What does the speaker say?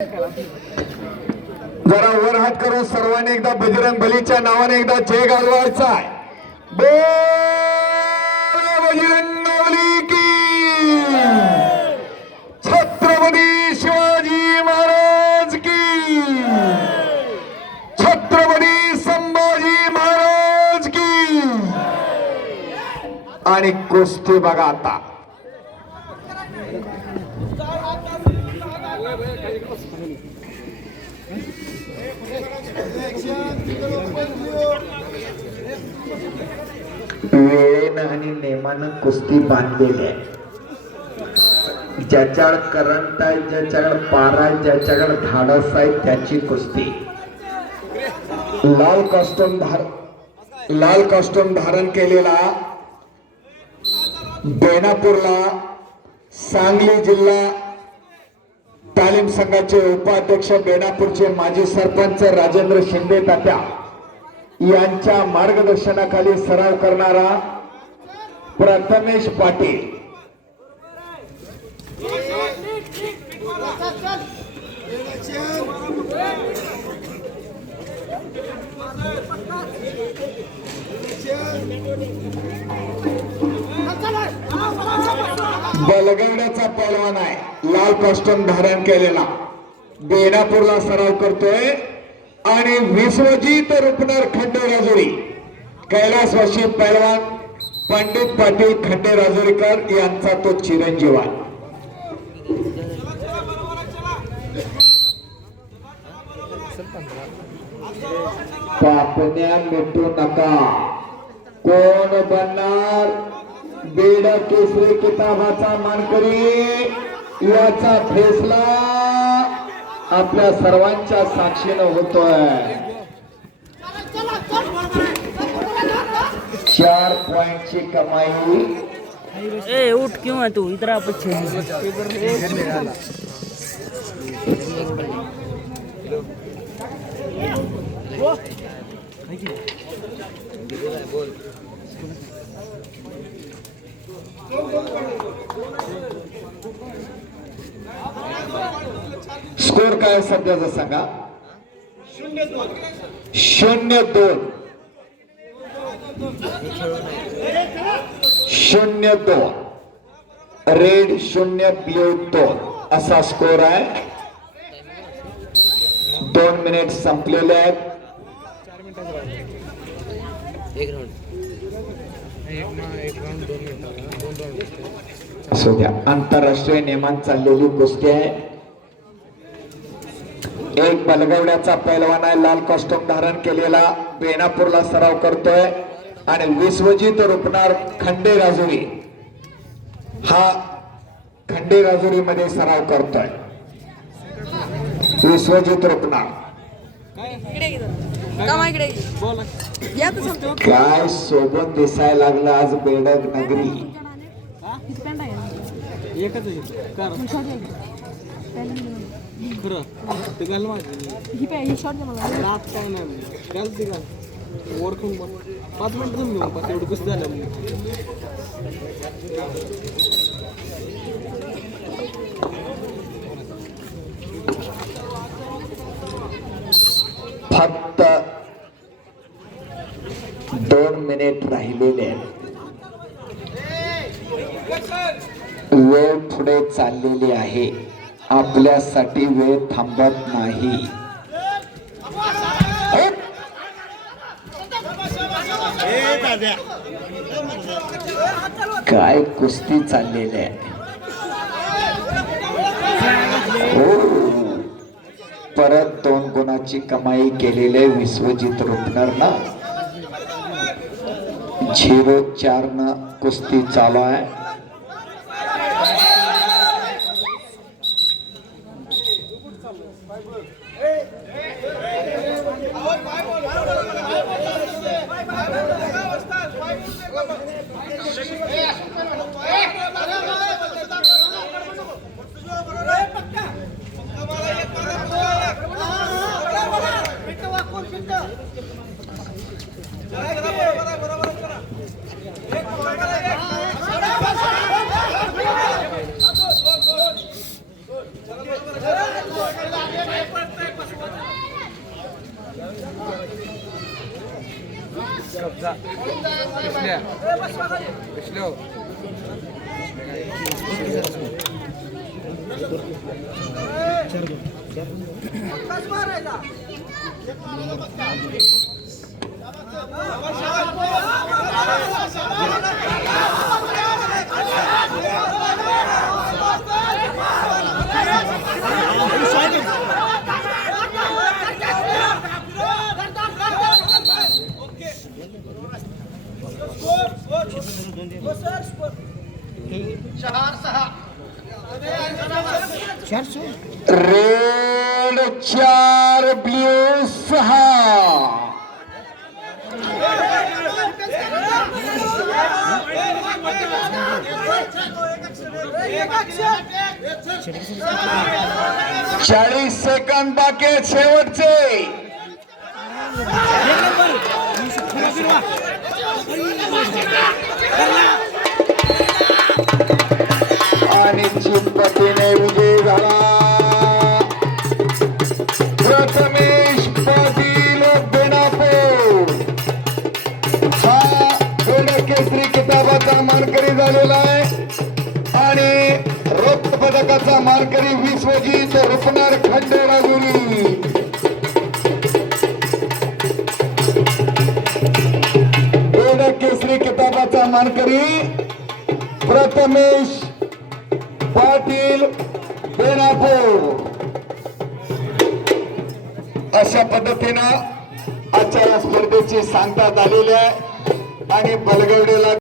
जरा वर हात करून सर्वांनी एकदा बजरंग बलीच्या नावाने एकदा जय गाजवायचा आहे. बोल बजरंग बली की, छत्रपती शिवाजी महाराज की, छत्रपती संभाजी महाराज की. आणि कुस्ती बघा आता. वेळेनं आणि नेमानं कुस्ती बांधलेली आहे. ज्याच्याकडे करंट आहे, ज्याच्याकडे पारा आहे, ज्याच्याकडे धाडस आहे त्याची कुस्ती. लाल कॉस्ट्युम धारण केलेला बेनापूरला सांगली जिल्हा तालीम संघाचे उपाध्यक्ष, बेनापूरचे माजी सरपंच राजेंद्र शिंदे तात्या यांच्या मार्गदर्शनाखाली सराव करणारा प्रथमेश पाटील. बलगवड्याचा पहलवान आहे, लाल कॉस्ट्युम धारण केलेला, बेनापूरला सराव करतोय. आणि विश्वजित रुपनर खंडेराजुरी, कैलासवासी पहलवान पंडित पाटील खंडेराजुरीकर यांचा तो चिरंजीव आहे. पापण्या मिटू नका. कोण बनणार बीड केसरी किताबाचा मानकरी याचा फैसला आपल्या सर्वांच्या साक्षीनं होतोय. 4 पॉइंटची कमाई. ए उठ क्यों है तू इतना पीछे? स्कोर काय सध्याचा सांगा? 0-2 0-2 रेड 0 ब्ल्यू 2 असा स्कोर आहे. 2 मिनिट संपलेले आहेत. असू द्या. आंतरराष्ट्रीय नियमांत चाललेली कुस्ती आहे. एक बलगवड्याचा पैलवान आहे, लाल कॉस्ट्युम धारण केलेला, बेनापूरला सराव करतोय. आणि विश्वजित रुपनार खंडेराजुरी हा खंडेराजुरी मध्ये सराव करतोय. विश्वजित रुपनार काय सोबत दिसायला लागलं आज बेडग नगरी. ओळखून 5 मिनिटं एवढं कसं झालं. फक्त 2 मिनिट राहिलेले आहेत. वेळ पुढे चाललेली आहे. आपल्यासाठी वेळ थांबत नाही. काय कुस्ती चाललेली आहे. परत 2 गुणाची कमाई केलेली आहे विश्वजित रुपनरनं. 0-4 न कुस्ती चालू आहे. रेड 4 ब्ल्यू 6 40 सेकंद बाकी आहेत शेवटचे. आणि चिपटीने विजय झाला प्रथमेश पाटील बेनापूर. हा गोल्ड केसरी किताबाचा मानकरी झालेला आहे आणि रौप्य पदकाचा मानकरी विश्वजित रुपनार खंडेराजुरी. गोल्ड केसरी किताबाचा मानकरी प्रथमेश पाटील बेनापूर. अशा पद्धतीनं आजच्या या स्पर्धेची सांगता झालेली आहे आणि बलगवडेला